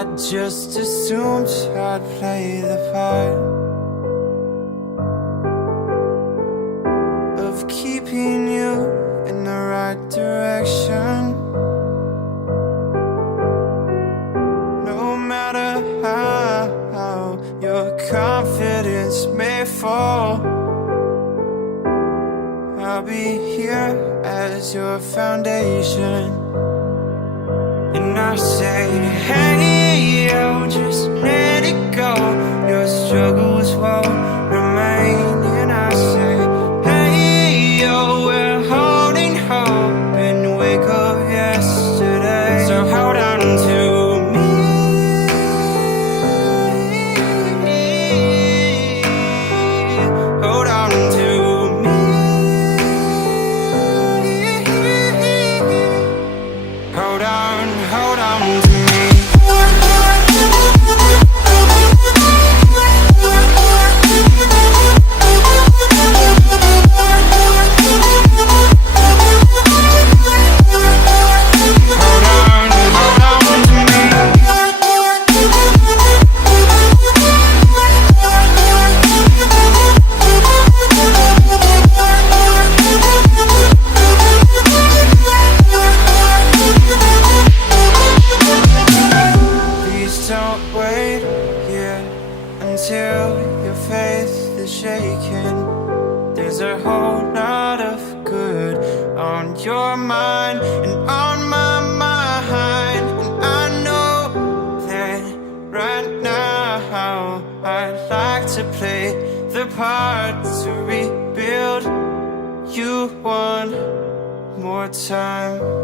I just assumed I'd play the part of keeping you in the right direction. No matter how your confidence may fall, I'll be here as your foundation. And I say, hey, yo, just let it go. Your struggles won't remain. And I say, hey, yo, we're holding hope and wake up yesterday. So hold on to me. Hold on to me. Hold on to me. Don't wait here until your faith is shaken. There's a whole lot of good on your mind and on my mind. And I know that right now I'd like to play the part to rebuild you one more time.